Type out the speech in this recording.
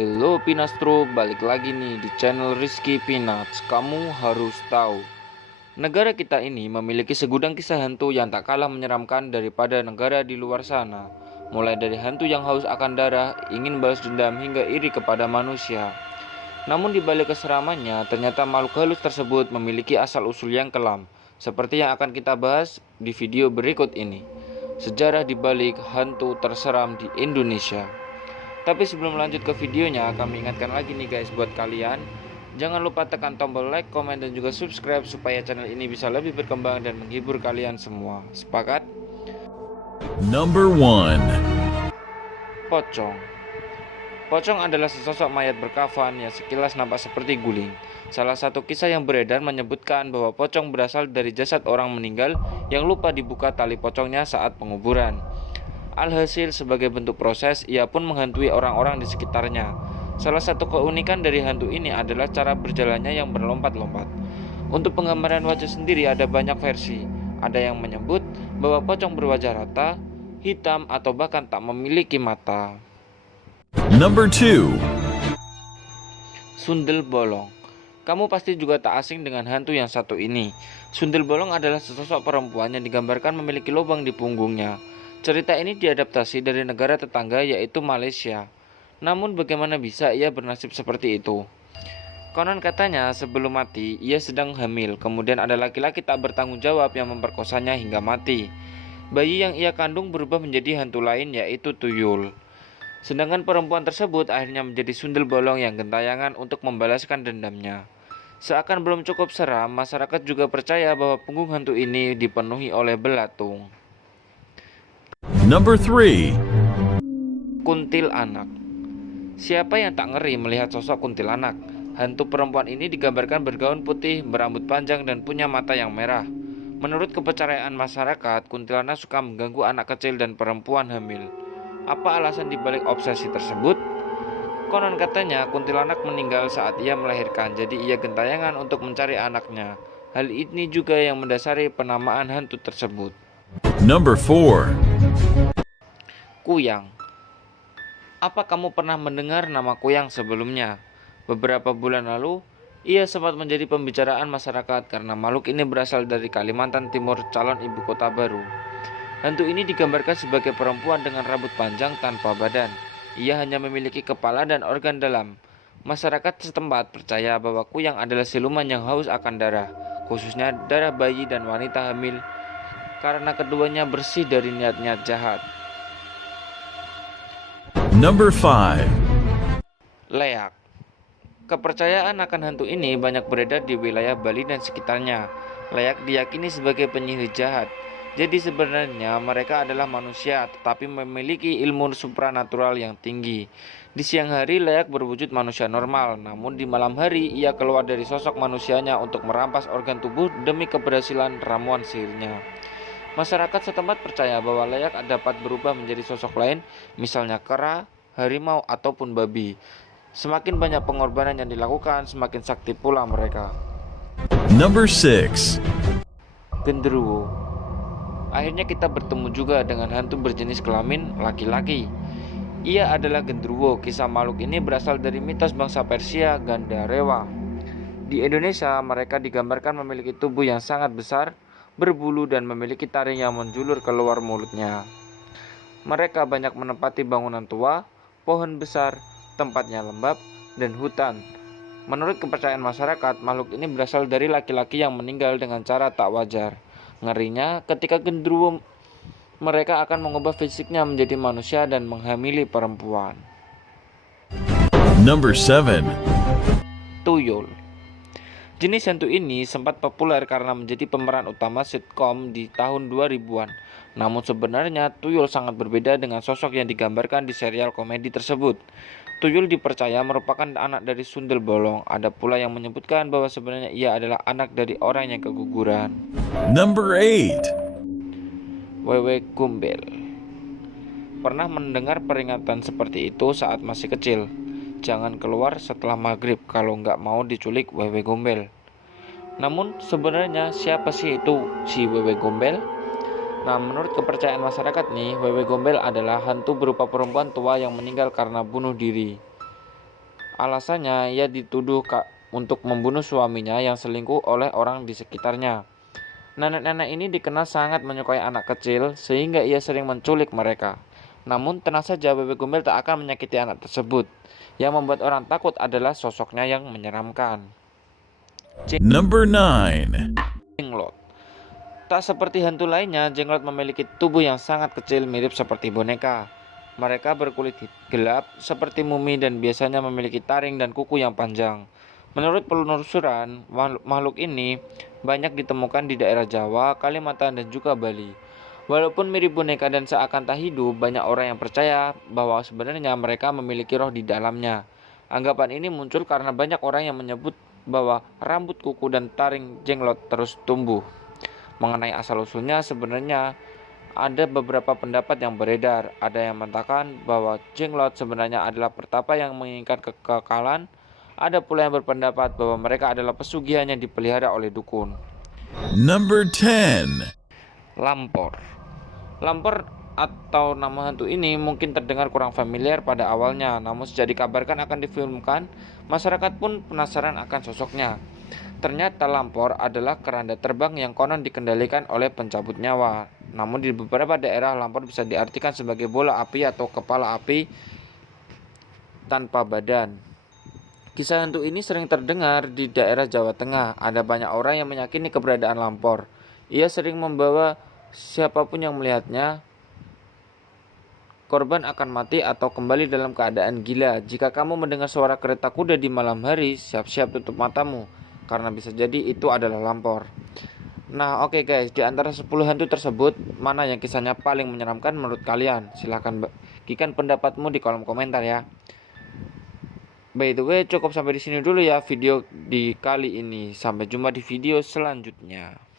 Halo Pinastro, balik lagi nih di channel Rizky Peanuts. Kamu harus tahu, negara kita ini memiliki segudang kisah hantu yang tak kalah menyeramkan daripada negara di luar sana. Mulai dari hantu yang haus akan darah, ingin balas dendam, hingga iri kepada manusia. Namun di balik keseramannya, ternyata makhluk halus tersebut memiliki asal-usul yang kelam. Seperti yang akan kita bahas di video berikut ini. Sejarah di balik hantu terseram di Indonesia. Tapi sebelum lanjut ke videonya, kami ingatkan lagi nih guys buat kalian, jangan lupa tekan tombol like, komen, dan juga subscribe supaya channel ini bisa lebih berkembang dan menghibur kalian semua. Sepakat? Number 1. Pocong. Pocong adalah sesosok mayat berkafan yang sekilas nampak seperti guling. Salah satu kisah yang beredar menyebutkan bahwa pocong berasal dari jasad orang meninggal yang lupa dibuka tali pocongnya saat penguburan. Alhasil, sebagai bentuk proses, ia pun menghantui orang-orang di sekitarnya. Salah satu keunikan dari hantu ini adalah cara berjalannya yang berlompat-lompat. Untuk penggambaran wajah sendiri ada banyak versi. Ada yang menyebut bahwa pocong berwajah rata, hitam, atau bahkan tak memiliki mata. Number 2. Sundel bolong. Kamu pasti juga tak asing dengan hantu yang satu ini. Sundel bolong adalah sesosok perempuan yang digambarkan memiliki lubang di punggungnya. Cerita ini diadaptasi dari negara tetangga yaitu Malaysia. Namun bagaimana bisa ia bernasib seperti itu? Konon katanya sebelum mati ia sedang hamil, kemudian ada laki-laki tak bertanggung jawab yang memperkosanya hingga mati. Bayi yang ia kandung berubah menjadi hantu lain yaitu tuyul. Sedangkan perempuan tersebut akhirnya menjadi sundel bolong yang gentayangan untuk membalaskan dendamnya. Seakan belum cukup seram, masyarakat juga percaya bahwa punggung hantu ini dipenuhi oleh belatung. Number 3. Kuntilanak. Siapa yang tak ngeri melihat sosok kuntilanak? Hantu perempuan ini digambarkan bergaun putih, berambut panjang, dan punya mata yang merah. Menurut kepercayaan masyarakat, kuntilanak suka mengganggu anak kecil dan perempuan hamil. Apa alasan dibalik obsesi tersebut? Konon katanya kuntilanak meninggal saat ia melahirkan, jadi ia gentayangan untuk mencari anaknya. Hal ini juga yang mendasari penamaan hantu tersebut. Number 4. Kuyang. Apa kamu pernah mendengar nama Kuyang sebelumnya? Beberapa bulan lalu, ia sempat menjadi pembicaraan masyarakat karena makhluk ini berasal dari Kalimantan Timur, calon ibu kota baru. Hantu ini digambarkan sebagai perempuan dengan rambut panjang tanpa badan. Ia hanya memiliki kepala dan organ dalam. Masyarakat setempat percaya bahwa Kuyang adalah siluman yang haus akan darah, khususnya darah bayi dan wanita hamil, karena keduanya bersih dari niat-niat jahat. Number 5. Leak. Kepercayaan akan hantu ini banyak beredar di wilayah Bali dan sekitarnya. Leak diyakini sebagai penyihir jahat. Jadi sebenarnya mereka adalah manusia tetapi memiliki ilmu supranatural yang tinggi. Di siang hari Leak berwujud manusia normal, namun di malam hari ia keluar dari sosok manusianya untuk merampas organ tubuh demi keberhasilan ramuan sihirnya. Masyarakat setempat percaya bahwa Leak dapat berubah menjadi sosok lain, misalnya kera, harimau, ataupun babi. Semakin banyak pengorbanan yang dilakukan, semakin sakti pula mereka. Number 6. Genderuwo. Akhirnya kita bertemu juga dengan hantu berjenis kelamin laki-laki. Ia adalah genderuwo. Kisah makhluk ini berasal dari mitos bangsa Persia Gandharewa. Di Indonesia, mereka digambarkan memiliki tubuh yang sangat besar, berbulu, dan memiliki taring yang menjulur keluar mulutnya. Mereka banyak menempati bangunan tua, pohon besar, tempatnya lembab, dan hutan. Menurut kepercayaan masyarakat, makhluk ini berasal dari laki-laki yang meninggal dengan cara tak wajar. Ngerinya, ketika genderuwo, mereka akan mengubah fisiknya menjadi manusia dan menghamili perempuan. Number 7. Tuyul. Jenis hantu ini sempat populer karena menjadi pemeran utama sitkom di tahun 2000-an. Namun sebenarnya tuyul sangat berbeda dengan sosok yang digambarkan di serial komedi tersebut. Tuyul dipercaya merupakan anak dari sundel bolong. Ada pula yang menyebutkan bahwa sebenarnya ia adalah anak dari orang yang keguguran. Number 8. Wewe Gombel. Pernah mendengar peringatan seperti itu saat masih kecil? Jangan keluar setelah maghrib kalau nggak mau diculik wewe gombel. Namun sebenarnya siapa sih itu si Wewe Gombel? Nah, menurut kepercayaan masyarakat nih, Wewe Gombel adalah hantu berupa perempuan tua yang meninggal karena bunuh diri. Alasannya, ia dituduh untuk membunuh suaminya yang selingkuh oleh orang di sekitarnya. Nenek-nenek ini dikenal sangat menyukai anak kecil sehingga ia sering menculik mereka. Namun tenang saja, Wewe Gombel tak akan menyakiti anak tersebut. Yang membuat orang takut adalah sosoknya yang menyeramkan. Number 9. Jenglot. Tak seperti hantu lainnya, Jenglot memiliki tubuh yang sangat kecil mirip seperti boneka. Mereka berkulit gelap seperti mumi dan biasanya memiliki taring dan kuku yang panjang. Menurut penelusuran, makhluk ini banyak ditemukan di daerah Jawa, Kalimantan, dan juga Bali. Walaupun mirip boneka dan seakan tak hidup, banyak orang yang percaya bahwa sebenarnya mereka memiliki roh di dalamnya. Anggapan ini muncul karena banyak orang yang menyebut bahwa rambut, kuku, dan taring Jenglot terus tumbuh. Mengenai asal-usulnya, sebenarnya ada beberapa pendapat yang beredar. Ada yang mengatakan bahwa Jenglot sebenarnya adalah pertapa yang menginginkan kekekalan. Ada pula yang berpendapat bahwa mereka adalah pesugihan yang dipelihara oleh dukun. Number 10. Lampor. Lampor atau nama hantu ini mungkin terdengar kurang familiar pada awalnya, namun sejak dikabarkan akan difilmkan, masyarakat pun penasaran akan sosoknya. Ternyata Lampor adalah keranda terbang yang konon dikendalikan oleh pencabut nyawa. Namun di beberapa daerah Lampor bisa diartikan sebagai bola api atau kepala api tanpa badan. Kisah hantu ini sering terdengar di daerah Jawa Tengah. Ada banyak orang yang meyakini keberadaan Lampor. Ia sering membawa siapapun yang melihatnya, korban akan mati atau kembali dalam keadaan gila. Jika kamu mendengar suara kereta kuda di malam hari, siap-siap tutup matamu, karena bisa jadi itu adalah Lampor. Nah, oke guys, di antara 10 hantu tersebut, mana yang kisahnya paling menyeramkan menurut kalian? Silahkan bagikan pendapatmu di kolom komentar ya. By the way, cukup sampai di sini dulu ya video di kali ini. Sampai jumpa di video selanjutnya.